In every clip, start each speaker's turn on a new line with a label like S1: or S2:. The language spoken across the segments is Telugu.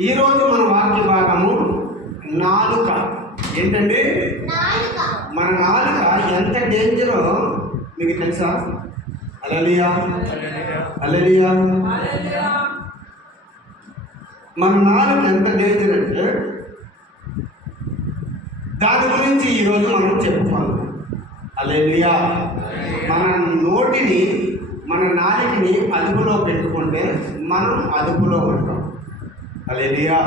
S1: ఈరోజు మన వాక్య భాగము నాలుక. ఏంటండి?
S2: నాలుక.
S1: మన నాలుక ఎంత డేంజరో మీకు తెలుసా? అలలియా. అలలియా. మన నాలుక ఎంత డేంజర్ అంటే దాని గురించి ఈరోజు మనం చెప్పుకోవాలి. అలలియా. మన నోటిని మన నాలుకని అదుపులో పెట్టుకుంటే మనం అదుపులో ఉంటాం. అలలియా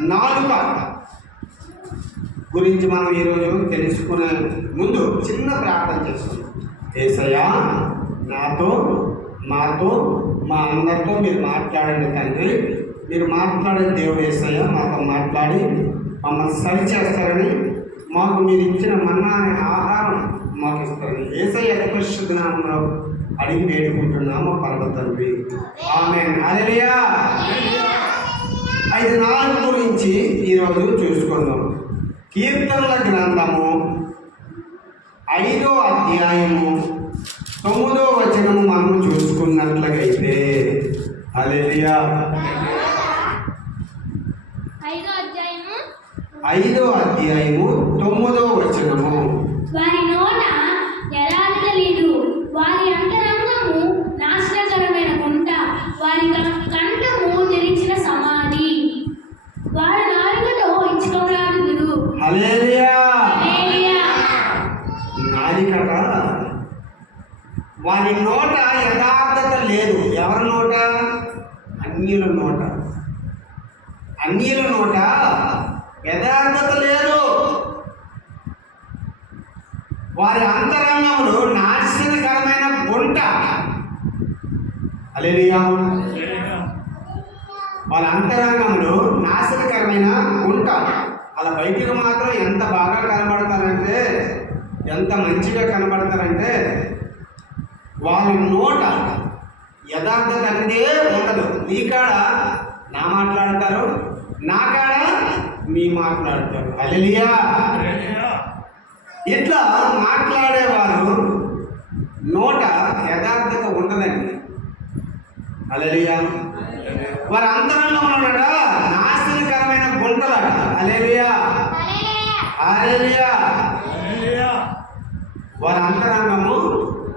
S1: నాలుక గురించి మనం ఈరోజు తెలుసుకునే ముందు చిన్న ప్రార్థన చేసుకుందాం. ఏసయ్యా నాతో మాతో మా అందరితో మీరు మాట్లాడండి తండ్రి. మీరు మాట్లాడే దేవుడు ఏసయ్య మాతో మాట్లాడి మమ్మల్ని సరిచేస్తారని మాకు మీరు ఇచ్చిన మన్నా అనే ఆహారం మాకు ఇస్తారని ఏసయ్య పరిశుద్ధ నామంలో అడిగి వేడుకుంటున్నాము పరమ ఆమె అలలియా ఐదు నాలుగు గురించి ఈరోజు చూసుకుందాం. కీర్తనల గ్రంథము ఐదో అధ్యాయము తొమ్మిదో వచనము మనం చూసుకున్నట్లయితే అలెలియా
S2: ఐదో అధ్యాయము
S1: ఐదో అధ్యాయము తొమ్మిదో వచనము.
S3: వారి నోట ఎలాంటి లేదు. వారి అంతరంగము నాశనకరమైన గుంట వారి క- కంఠము తెరిచిన సమాధి వారి నాలుకతో ఇచ్చుకోరాదుదురు
S1: అలేలియా
S3: హల్లెలూయా.
S1: నాలికట వారి నోట యథార్థత లేదు. ఎవరి నోట? అన్యుల నోట. అన్యుల నోట యథార్థత లేదు. వారి అంతరంగములు నాశనకరమైన గుంట. అలేలియా వాళ్ళ అంతరంగంలో నాశనకరమైన గుంట. అలా బయటికి మాత్రం ఎంత బాగా కనబడతారంటే ఎంత మంచిగా కనబడతారంటే వాళ్ళ నోట యథార్థత అనేది ఉండదు నీ కాడ నా మాట్లాడతారు నా కాడ మీ మాట్లాడతారు. అలలియా ఇట్లా మాట్లాడేవారు నోట యథార్థత ఉండదండి. అలలియా వారి అంతరంగంలో ఉన్నాడా నాశనకరమైన గుంటలట. అలేలియా అలేలియా వారి అంతరంగము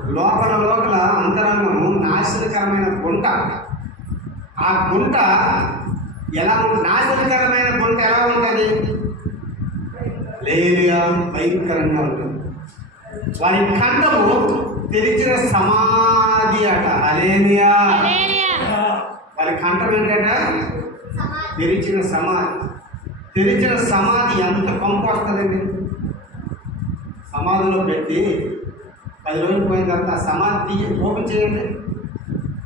S1: లోపల లోపల అంతరంగము నాశనకరమైన గుంట. ఆ గుంట ఎలా నాశనకరమైన గుంట ఎలా ఉంటుంది? లేలియా భయంకరంగా ఉంటుంది. వారి కంఠము తెరిచిన సమాధి అట.
S3: హల్లెలూయా.
S1: వారి కంఠం ఏంటంటే? తెరిచిన సమాధి. తెరిచిన సమాధి ఎంత పంపు వస్తుందండి? సమాధిలో పెట్టి పది రోజులు పోయిన తర్వాత సమాధి ఓపెన్ చేయండి.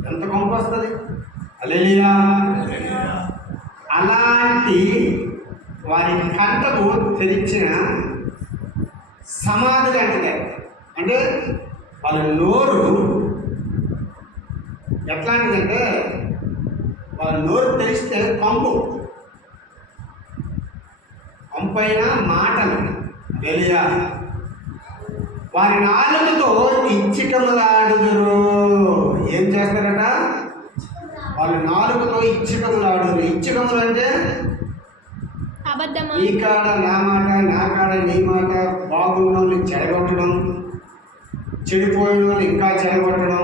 S1: ఎంత పంపు వస్తుంది? అలేలియా అలాంటి వారి కంటకు తెరిచిన సమాధి అంటే అంటే వాళ్ళ నోరు ఎట్లాంటిదంటే వాళ్ళ నోరు తెరిస్తే కంపు. కంపైన మాటలు. తెలియ వారి నాలుగుతో ఇచ్చికములాడుదురు ఏం చేస్తారట? వాళ్ళ నాలుగుతో ఇచ్చికములాడుదురు ఇచ్చికములు అంటే? నీ కాడ నా మాట నా కాడ నీ మాట బాగున్న చెడగొట్టడం చెడిపోయిన వాళ్ళు ఇంకా చెడగొట్టడం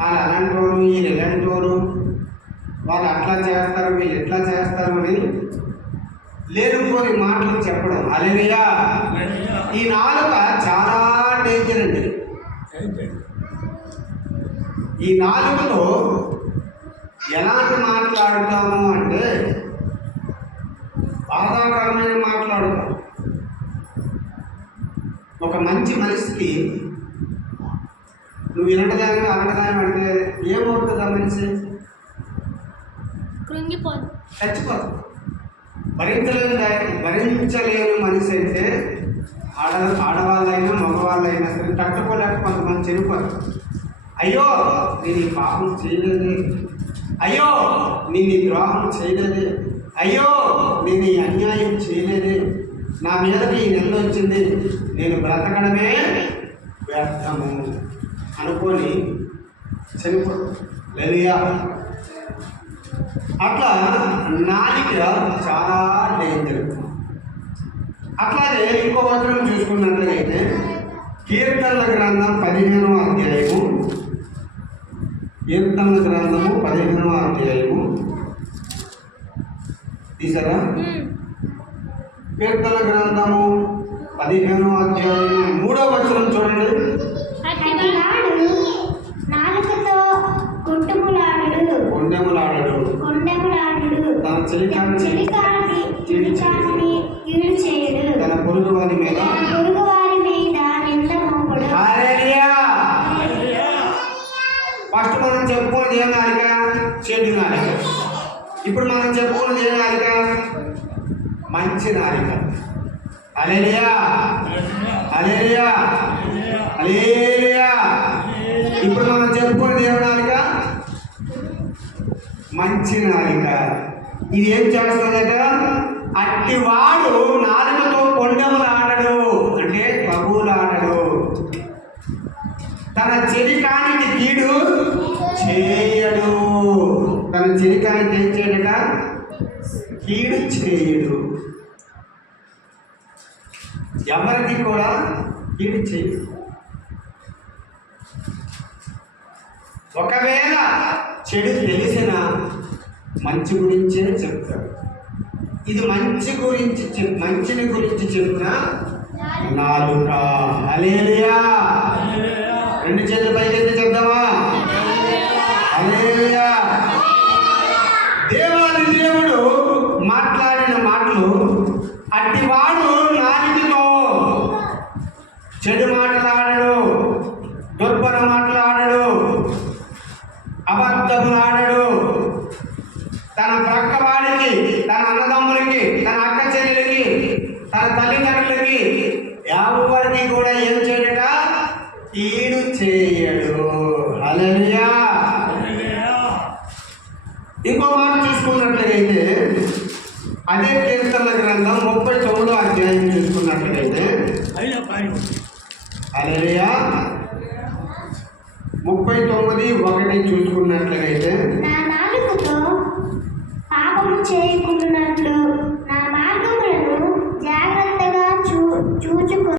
S1: వాళ్ళు అలాంటి వాళ్ళు వీళ్ళు ఇలాంటి వాళ్ళు వాళ్ళు అట్లా చేస్తారు వీళ్ళు ఎట్లా చేస్తారు అని లేనుకోని మాటలు చెప్పడం. అలెలియా ఈ నాలుక చాలా డేంజర్ అండి. ఈ నాలుగుతో ఎలాంటి మాట్లాడుతాము అంటే బాధాకరమైన మాట్లాడుతాం. ఒక మంచి మనిషికి నువ్వు ఇలాంటిదాని అలాంటిదాని అంటే ఏమవుతుంది ఆ మనిషి?
S3: కృంగిపోదు.
S1: చచ్చిపోతుంది. భరించలేని భరించలేని మనిషి అయితే ఆడ ఆడవాళ్ళైనా మగవాళ్ళైనా సరే తట్టుకోలేక కొంతమంది చనిపోతారు. అయ్యో నేను ఈ పాపం చేయలేదు. అయ్యో నేను ఈ ద్రోహం చేయలేదు. అయ్యో నేను ఈ అన్యాయం చేయలేదు. నా మీదకి ఈ నెల వచ్చింది. నేను బ్రతకడమే వ్యర్థము అనుకొని చనిపో లేలియా అట్లా నాలిక చాలా డేంజర్ అట్లాగే ఇంకో వచనం చూసుకున్నట్లయితే కీర్తనల గ్రంథం పదిహేనవ అధ్యాయము. కీర్తనల గ్రంథము పదిహేనవ అధ్యాయము. తీసారా. కీర్తన గ్రంథము పదిహేనవ అధ్యాయము. మూడవ వచనం చూడండి.
S3: అట్టివాడు
S2: నాలుకతో కుటుంబలాడు
S1: కొండెములాడడు
S2: కొండెములాడు
S1: తన చెలికాన్ని
S2: చిలికాని చిలికాని కీడు చేయడు.
S1: తన పొరుగు వారి మీద
S2: తన పొరుగు వారి మీద నింద మోపుడు.
S1: హల్లెలూయా! ఫస్ట్ మనం చెప్పుకున్నది ఏ నాలిక చెడు నాలిక ఇప్పుడు మనం చెప్పుకున్నది ఏ నాలిక మంచి నాలిక అలేలియా అలేలియా అలేలియా ఇప్పుడు మనం చెప్పుకున్నది ఏ నాలిక మంచి నాలిక ఇది ఏం చేస్తుందట అట్టివాడు నాలుకతో కొండములాడడు అంటే కబూలాడడు తన చెలికానికి కీడు చేయడు. తన చెలికానికి ఏం చేయడట? కీడు చేయడు. ఎవరికి కూడా కీడు చేయడు. ఒకవేళ చెడు తెలిసిన మంచి గురించే చెప్తాడు. ఇది మంచి గురించి మంచిని గురించి చెప్పిన నాలుక అలేలియా రెండు చేతుల పైకి చెప్దామా అలేలియా దేవాది దేవుడు మాట్లాడిన మాటలు అట్టి కీడు చేయడు. అలరియా ఇంకో మాట చూసుకున్నట్లయితే అదే కీర్తన గ్రంథం ముప్పై తొమ్మిదో అధ్యాయం చూసుకున్నట్లయితే అలరియా ముప్పై తొమ్మిది ఒకటి చూసుకున్నట్లయితే పాపము
S2: నా మార్గములను జాగ్రత్తగా చూ చూచుకు